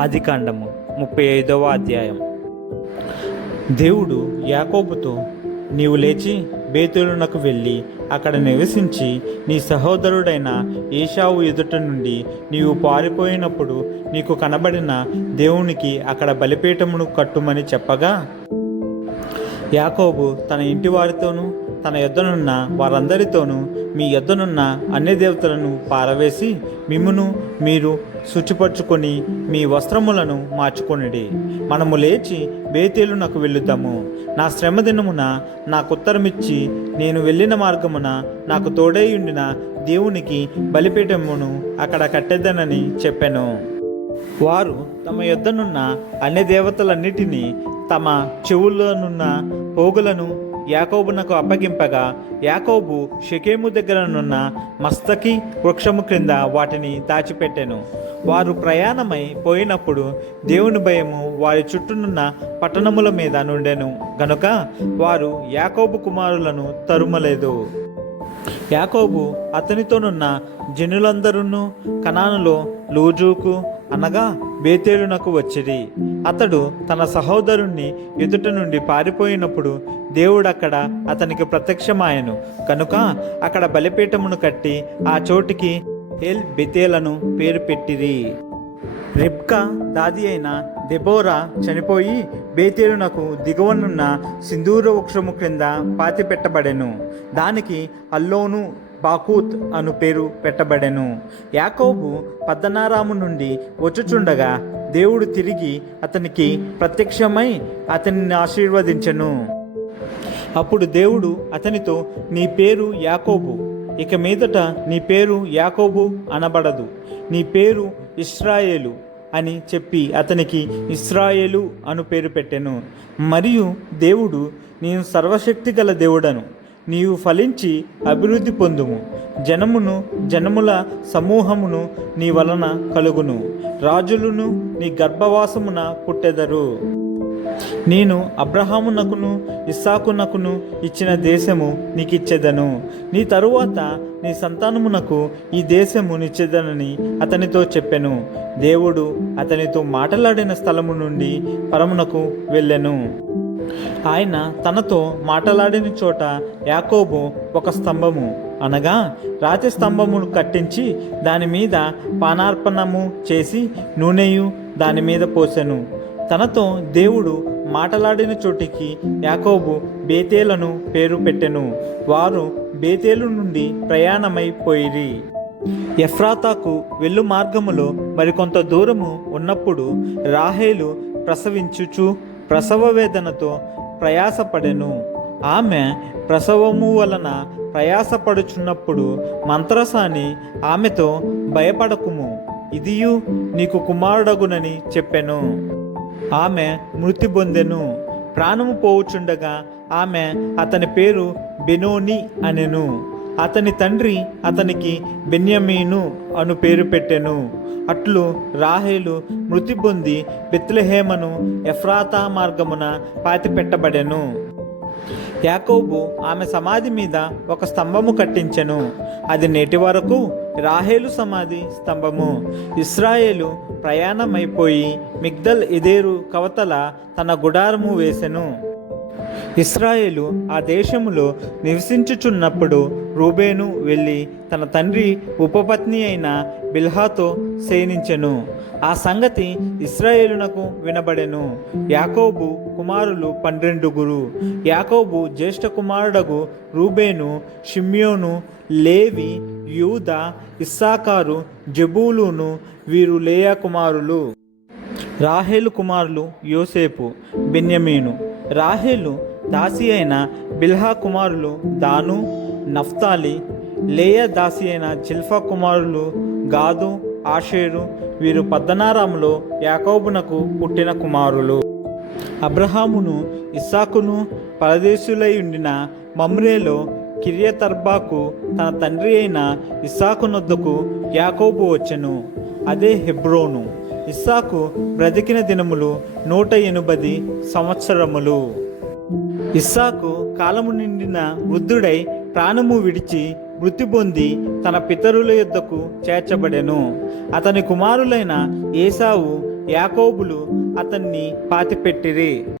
ఆదికాండము 35వ అధ్యాయం. దేవుడు యాకోబుతో, నీవు లేచి బేతేలునకు వెళ్ళి అక్కడ నివసించి నీ సహోదరుడైన ఏశావు ఎదుట నుండి నీవు పారిపోయినప్పుడు నీకు కనబడిన దేవునికి అక్కడ బలిపీఠమును కట్టుమని చెప్పగా, యాకోబు తన ఇంటి వారితోనూ తన యొద్దనున్న వారందరితోనూ మీ యొద్దనున్న అన్ని దేవతలను పారవేసి మిమ్మును మీరు శుచిపరచుకొని మీ వస్త్రములను మార్చుకొనిడి. మనము లేచి బేతేలునకు వెళ్ళుదాము. నా శ్రమ దినమున నాకు ఉత్తరమిచ్చి నేను వెళ్ళిన మార్గమున నాకు తోడై ఉండిన దేవునికి బలిపీఠమును అక్కడ కట్టేదనని చెప్పాను. వారు తమ యొద్దనున్న అన్ని దేవతలన్నిటినీ తమ చెవులనున్న పోగులను యాకోబునకు అప్పగింపగా, యాకోబు షెకెము దగ్గరనున్న మస్తకి వృక్షము క్రింద వాటిని దాచిపెట్టెను. వారు ప్రయాణమై పోయినప్పుడు దేవుని భయము వారి చుట్టూనున్న పట్టణముల మీద నుండెను గనుక వారు యాకోబు కుమారులను తరుమలేదు. యాకోబు అతనితోనున్న జనులందరూ కనానులో లూజుకు అనగా బేతేలునకు వచ్చిరి. అతడు తన సహోదరుణ్ణి ఎదుట నుండి పారిపోయినప్పుడు దేవుడు అక్కడ అతనికి ప్రత్యక్షమాయెను కనుక అక్కడ బలిపీఠమును కట్టి ఆ చోటికి ఎల్ బెతేలను పేరు పెట్టిరి. రెబ్కా దాది అయిన దెబోరా చనిపోయి బేతేలునకు దిగువనున్న సింధూర వృక్షము క్రింద పాతి పెట్టబడెను. దానికి అల్లోను బాకూత్ అను పేరు పెట్టబడెను. యాకోబు పద్దనారాము నుండి వచ్చుచుండగా దేవుడు తిరిగి అతనికి ప్రత్యక్షమై అతనిని ఆశీర్వదించెను. అప్పుడు దేవుడు అతనితో, నీ పేరు యాకోబు, ఇక మీదట నీ పేరు యాకోబు అనబడదు, నీ పేరు ఇశ్రాయేలు అని చెప్పి అతనికి ఇశ్రాయేలు అను పేరు పెట్టెను. మరియు దేవుడు, నేను సర్వశక్తి గల దేవుడను, నీవు ఫలించి అభివృద్ధి పొందుము, జనముల సమూహమును నీ వలన కలుగును, రాజులను నీ గర్భవాసమున పుట్టెదరు. నేను అబ్రహామునకును ఇస్సాకునకును ఇచ్చిన దేశము నీకిచ్చేదను, నీ తరువాత నీ సంతానమునకు ఈ దేశము నిచ్చేదనని అతనితో చెప్పెను. దేవుడు అతనితో మాట్లాడిన స్థలము నుండి పరమునకు వెళ్ళెను. ఆయన తనతో మాట్లాడిన చోట యాకోబు ఒక స్తంభము అనగా రాతి స్తంభమును కట్టించి దాని మీద పానార్పణము చేసి నూనెయు దాని మీద పోసెను. తనతో దేవుడు మాట్లాడిన చోటికి యాకోబు బేతేలను పేరు పెట్టెను. వారు బేతేలు నుండి ప్రయాణమైపోయిరి. ఎఫ్రాతాకు వెళ్ళు మార్గములో మరికొంత దూరము ఉన్నప్పుడు రాహేలు ప్రసవించుచు ప్రసవ వేదనతో ప్రయాసపడెను. ఆమె ప్రసవము వలన ప్రయాసపడుచున్నప్పుడు మంత్రసాని ఆమెతో, భయపడకుము, ఇదియు నీకు కుమారుడగునని చెప్పెను. ఆమె మృతి పొందెను. ప్రాణము పోవుచుండగా ఆమె అతని పేరు బెనోని అనెను. అతని తండ్రి అతనికి బెన్యమీను అను పేరు పెట్టెను. అట్లు రాహేలు మృతి పొంది బెత్లెహేమను ఎఫ్రాతా మార్గమున పాతిపెట్టబడెను. యాకోబు ఆమె సమాధి మీద ఒక స్తంభము కట్టించెను. అది నేటి వరకు రాహేలు సమాధి స్తంభము. ఇశ్రాయేలు ప్రయాణమైపోయి మిగ్దల్ ఎదేరు కవతల తన గుడారము వేసెను. ఇశ్రాయేలు ఆ దేశములో నివసించుచున్నప్పుడు రూబేను వెళ్ళి తన తండ్రి ఉపపత్ని అయిన బిల్హాతో శయనించెను. ఆ సంగతి ఇశ్రాయేలునకు వినబడెను. యాకోబు కుమారులు 12. యాకోబు జ్యేష్ఠ కుమారుడగు రూబేను, షిమ్యోను, లేవి, యూదా, ఇస్సాకారు, జెబూలూను వీరు లేయా కుమారులు. రాహేలు కుమారులు యోసేపు, బెన్యమీను. రాహేలు దాసి అయిన బిల్హా కుమారులు దాను, నఫ్తాలి. లేయా దాసి అయిన జిల్ఫా కుమారులు గాదు, ఆషేరు. వీరు పద్దనారాములో యాకోబునకు పుట్టిన కుమారులు. అబ్రహామును ఇస్సాకును పరదేశులై ఉండిన మమ్రేలో కిర్యతర్బాకు తన తండ్రి అయిన ఇస్సాకునొద్దకు యాకోబు వచ్చెను. అదే హెబ్రోను. ఇస్సాకు బ్రతికిన దినములు 180 సంవత్సరములు. ఇస్సాకు కాలము నిండిన వృద్ధుడై ప్రాణము విడిచి మృతి పొంది తన పితరుల యొద్దకు చేర్చబడెను. అతని కుమారులైన ఏసావు యాకోబులు అతన్ని పాతిపెట్టిరి.